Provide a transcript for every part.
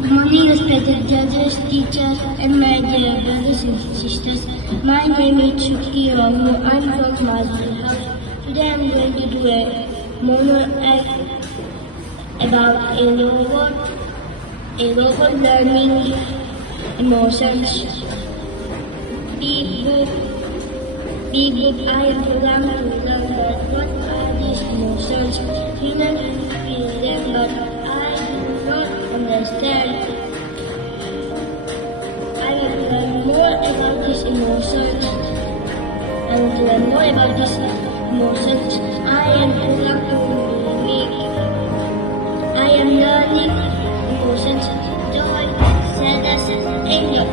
Good morning, respected judges, teachers, and my dear brothers and sisters. My name is Shuki Ramu. I'm from Masjid House. Today I'm going to do a monologue about a robot learning emotions. Big book, I am programmed to learn that what are these emotions. Human feel them, but I do not understand. I will learn more about these emotions. I want to learn more about these emotions. I am programmed to make. I am learning emotions, joy, sadness, anger.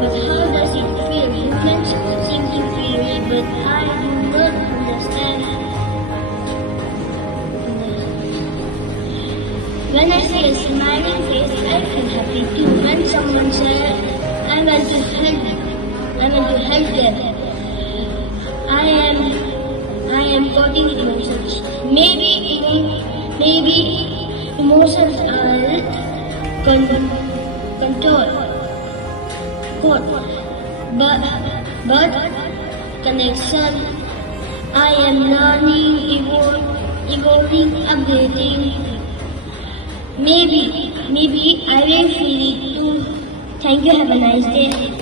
But how does it feel? Humans seem to feel it, but I do not understand. When I see a smiling face, I feel happy too. When someone says, I want to help them. I am coding emotions. Maybe emotions are control. But connection. I am learning, evolving, updating. Maybe I will feel it too. Thank you. Have a nice day.